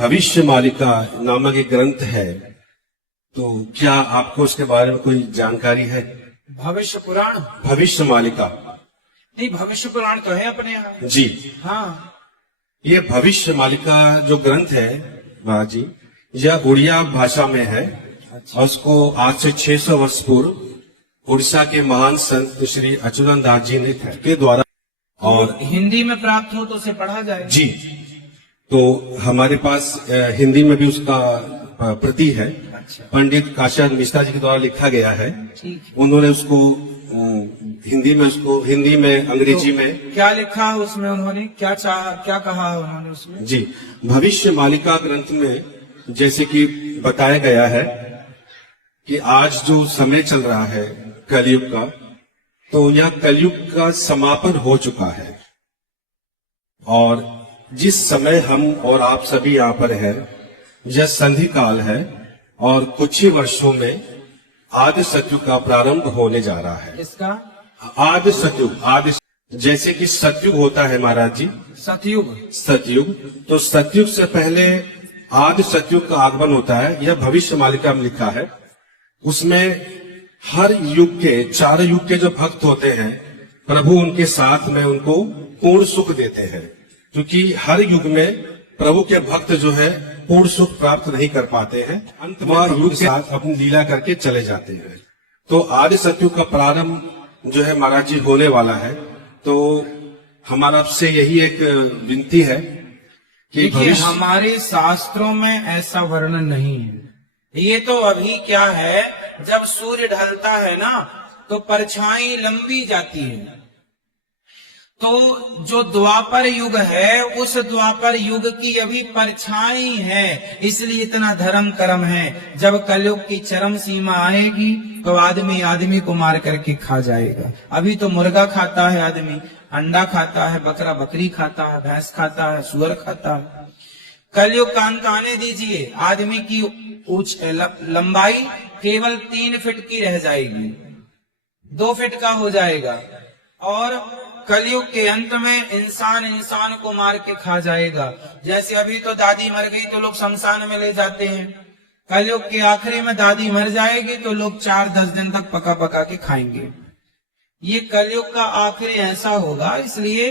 भविष्य मालिका नामक एक ग्रंथ है, तो क्या आपको उसके बारे में कोई जानकारी है? भविष्य पुराण? भविष्य मालिका नहीं, भविष्य पुराण तो है अपने यहाँ। जी हाँ, ये भविष्य मालिका जो ग्रंथ है महाराज जी, यह उड़िया भाषा में है। और उसको आज से 600 वर्ष पूर्व उड़ीसा के महान संत श्री अच्युतानंद दास जी ने के द्वारा, और हिंदी में प्राप्त हो तो उसे पढ़ा जाए। जी, तो हमारे पास हिंदी में भी उसका प्रति है। अच्छा, पंडित काशीनाथ मिश्रा जी के द्वारा लिखा गया है। ठीक। उन्होंने उसको हिंदी में अंग्रेजी में क्या लिखा है उसमें, उन्होंने क्या चाहा, क्या कहा है उन्होंने उसमें? जी, भविष्य मालिका ग्रंथ में जैसे कि बताया गया है कि आज जो समय चल रहा है कलयुग का, तो यह कलयुग का समापन हो चुका है। और जिस समय हम और आप सभी यहाँ पर हैं, यह संधि काल है और कुछ ही वर्षों में आदि सतयुग का प्रारंभ होने जा रहा है। इसका आदि सतयुग, जैसे कि सतयुग होता है महाराज जी, सतयुग, तो सतयुग से पहले आदि सतयुग का आगमन होता है। यह भविष्य मालिका में लिखा है। उसमें हर युग के, चार युग के जो भक्त होते हैं, प्रभु उनके साथ में उनको पूर्ण सुख देते हैं, क्योंकि हर युग में प्रभु के भक्त जो है पूर्ण सुख प्राप्त नहीं कर पाते हैं, अंत में युग के साथ अपनी लीला करके चले जाते हैं। तो आदि सतयुग का प्रारंभ जो है महाराज जी होने वाला है। तो हमारा आपसे यही एक विनती है कि हमारे शास्त्रों में ऐसा वर्णन नहीं है। ये तो अभी क्या है, जब सूर्य ढलता है ना, तो परछाई लंबी जाती है। तो जो द्वापर युग है, उस द्वापर युग की अभी परछाई है, इसलिए इतना धर्म कर्म है। जब कलयुग की चरम सीमा आएगी तो आदमी आदमी को मार करके खा जाएगा। अभी तो मुर्गा खाता है आदमी, अंडा खाता है, बकरा बकरी खाता है, भैंस खाता है, सुअर खाता है। कलयुग का अंत आने दीजिए, आदमी की लंबाई केवल 3 फीट की रह जाएगी, 2 फीट का हो जाएगा। और कलयुग के अंत में इंसान इंसान को मार के खा जाएगा। जैसे अभी तो दादी मर गई तो लोग शमशान में ले जाते हैं, कलयुग के आखिरी में दादी मर जाएगी तो लोग 4-10 दिन तक पका पका के खाएंगे। ये कलयुग का आखिरी ऐसा होगा। इसलिए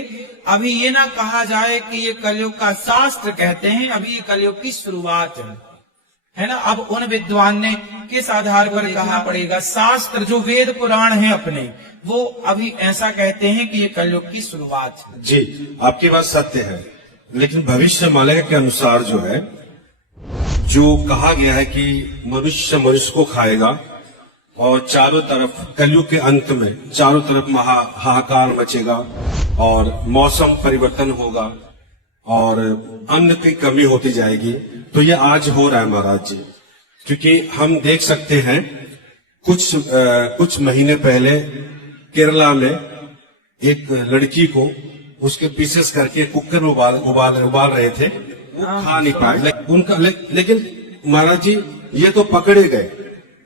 अभी ये ना कहा जाए कि ये कलयुग का शास्त्र कहते हैं, अभी ये कलयुग की शुरुआत है ना। अब उन विद्वान ने किस आधार पर कहा पड़ेगा, शास्त्र जो वेद पुराण है अपने, वो अभी ऐसा कहते हैं कि ये कलयुग की शुरुआत है। जी, आपकी बात सत्य है, लेकिन भविष्य मालिका के अनुसार जो है, जो कहा गया है कि मनुष्य मनुष्य को खाएगा और चारों तरफ कलयुग के अंत में चारों तरफ हाहाकार मचेगा और मौसम परिवर्तन होगा और अन्न की कमी होती जाएगी। तो ये आज हो रहा है महाराज जी, क्योंकि हम देख सकते हैं कुछ महीने पहले केरला में एक लड़की को उसके पीसेस करके कुकर में उबाल रहे थे, वो खा नहीं पाए लेकिन महाराज जी ये तो पकड़े गए,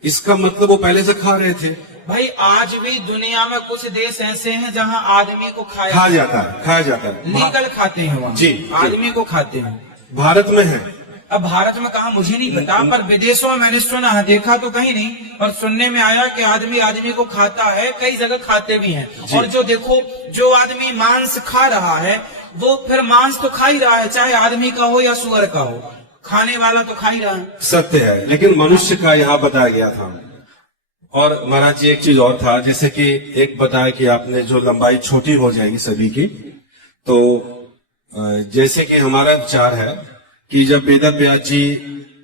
इसका मतलब वो पहले से खा रहे थे। भाई आज भी दुनिया में कुछ देश ऐसे हैं जहां आदमी को खाया जाता है, लीगल खाते हैं वहाँ जी, आदमी को खाते हैं। भारत में है। अब भारत में कहा मुझे नहीं पता, पर विदेशों में मैंने सुना है, देखा तो कहीं नहीं, पर सुनने में आया कि आदमी आदमी को खाता है, कई जगह खाते भी हैं। और जो देखो, जो आदमी मांस खा रहा है वो फिर मांस तो खा ही रहा है, चाहे आदमी का हो या सुअर का हो, खाने वाला तो खा ही रहा है। सत्य है, लेकिन मनुष्य का यहाँ बताया गया था। और महाराज जी एक चीज और था, जैसे कि एक बताया कि आपने जो लंबाई छोटी हो जाएगी सभी की, तो जैसे कि हमारा विचार है कि जब वेद व्यास जी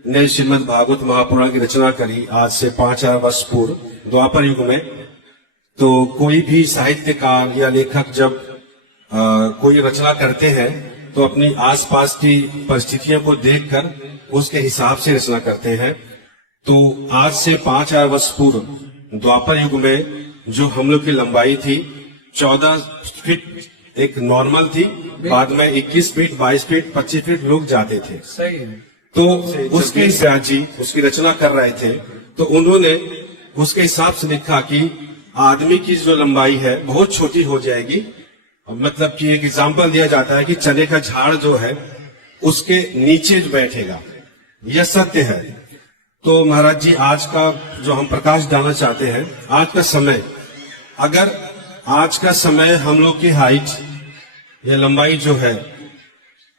ने श्रीमद् भागवत महापुराण की रचना करी आज से 5000 वर्ष पूर्व द्वापर युग में, तो कोई भी साहित्यकार या लेखक जब कोई रचना करते हैं तो अपनी आसपास की परिस्थितियों को देखकर उसके हिसाब से रचना करते हैं। तो आज से 5000 वर्ष पूर्व द्वापर युग में जो हम लोग की लंबाई थी 14 फीट एक नॉर्मल थी, बाद में 21 फीट 22 फीट 25 फीट लोग जाते थे। सही है। तो उसके व्यास जी उसकी रचना कर रहे थे, तो उन्होंने उसके हिसाब से लिखा कि आदमी की जो लंबाई है बहुत छोटी हो जाएगी। मतलब कि एक एग्जाम्पल दिया जाता है कि चने का झाड़ जो है उसके नीचे बैठेगा, यह सत्य है। तो महाराज जी, आज का जो हम प्रकाश डालना चाहते हैं, आज का समय, अगर आज का समय हम लोग की हाइट या लंबाई जो है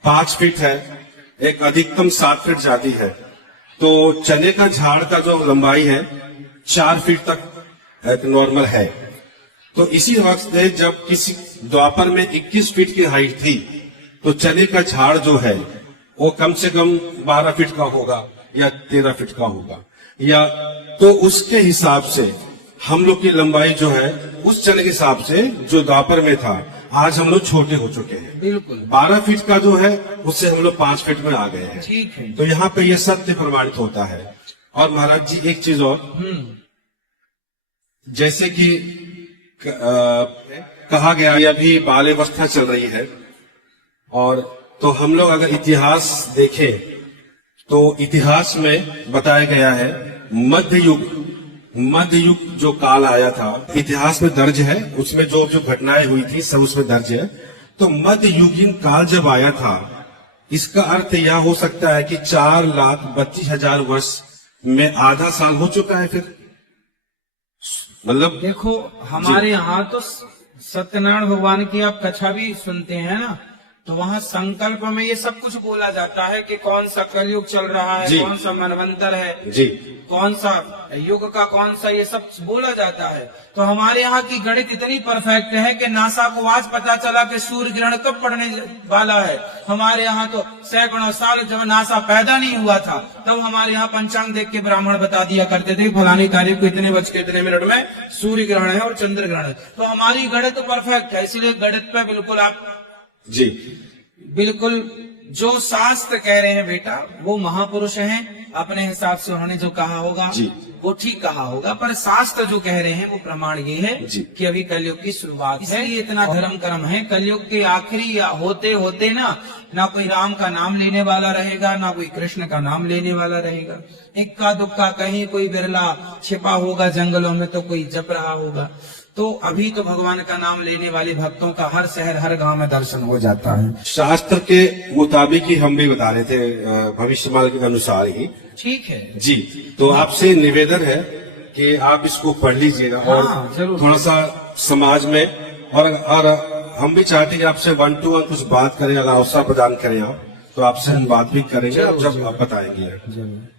5 फीट है, एक अधिकतम 7 फीट जाती है, तो चने का झाड़ का जो लंबाई है 4 फीट तक एक नॉर्मल है। तो इसी वक्त जब किसी द्वापर में 21 फीट की हाइट थी, तो चने का झाड़ जो है वो कम से कम 12 फीट का होगा या 13 फीट का होगा, या तो उसके हिसाब से हम लोग की लंबाई जो है उस चने के हिसाब से जो द्वापर में था, आज हम लोग छोटे हो चुके हैं। बिल्कुल 12 फीट का जो है उससे हम लोग 5 फीट में आ गए हैं। ठीक है। तो यहाँ पे ये सत्य प्रमाणित होता है। और महाराज जी, एक चीज और, जैसे कि कहा गया ये अभी बाल अवस्था चल रही है, और तो हम लोग अगर इतिहास देखें तो इतिहास में बताया गया है मध्य युग जो काल आया था, इतिहास में दर्ज है, उसमें जो जो घटनाएं हुई थी सब उसमें दर्ज है। तो मध्य युगीन काल जब आया था, इसका अर्थ यह हो सकता है कि 4,32,000 वर्ष में आधा साल हो चुका है। फिर मतलब देखो, हमारे यहाँ तो सत्यनारायण भगवान की आप कथा भी सुनते हैं ना, तो वहाँ संकल्प में ये सब कुछ बोला जाता है कि कौन सा कलयुग चल रहा है, जी। कौन सा मनवंतर है जी, कौन सा युग का कौन सा, ये सब बोला जाता है। तो हमारे यहाँ की गणित इतनी परफेक्ट है कि नासा को आज पता चला कि सूर्य ग्रहण कब पड़ने वाला है। हमारे यहाँ तो सैकड़ों साल जब नासा पैदा नहीं हुआ था, तब हमारे यहाँ पंचांग देख के ब्राह्मण बता दिया करते थे फलानी तारीख को इतने बज के इतने मिनट में सूर्य ग्रहण है और चंद्र ग्रहण है। तो हमारी गणित परफेक्ट है, इसलिए गणित पे बिल्कुल आप जी, बिल्कुल जो शास्त्र कह रहे हैं बेटा, वो महापुरुष हैं, अपने हिसाब से उन्होंने जो कहा होगा जी। वो ठीक कहा होगा, पर शास्त्र जो कह रहे हैं वो प्रमाण ये है जी। कि अभी कलयुग की शुरुआत है। इसलिए इतना धर्म कर्म है। कलयुग के आखिरी या होते होते ना कोई राम का नाम लेने वाला रहेगा, ना कोई कृष्ण का नाम लेने वाला रहेगा। इक्का दुक्का कहीं कोई बिरला छिपा होगा जंगलों में, तो कोई जप रहा होगा। तो अभी तो भगवान का नाम लेने वाले भक्तों का हर शहर हर गांव में दर्शन हो जाता है। शास्त्र के मुताबिक ही हम भी बता रहे थे, भविष्यवाणी के अनुसार ही। ठीक है जी, तो आपसे निवेदन है कि आप इसको पढ़ लीजिएगा, और हाँ, जरूर। थोड़ा सा समाज में, और हम भी चाहते हैं कि आपसे 1 to 1 कुछ बात करें, अलाउसा प्रदान करें आप, तो आपसे हम बात भी करेंगे जरूर, जब जरूर। आप बताएंगे। जरूर।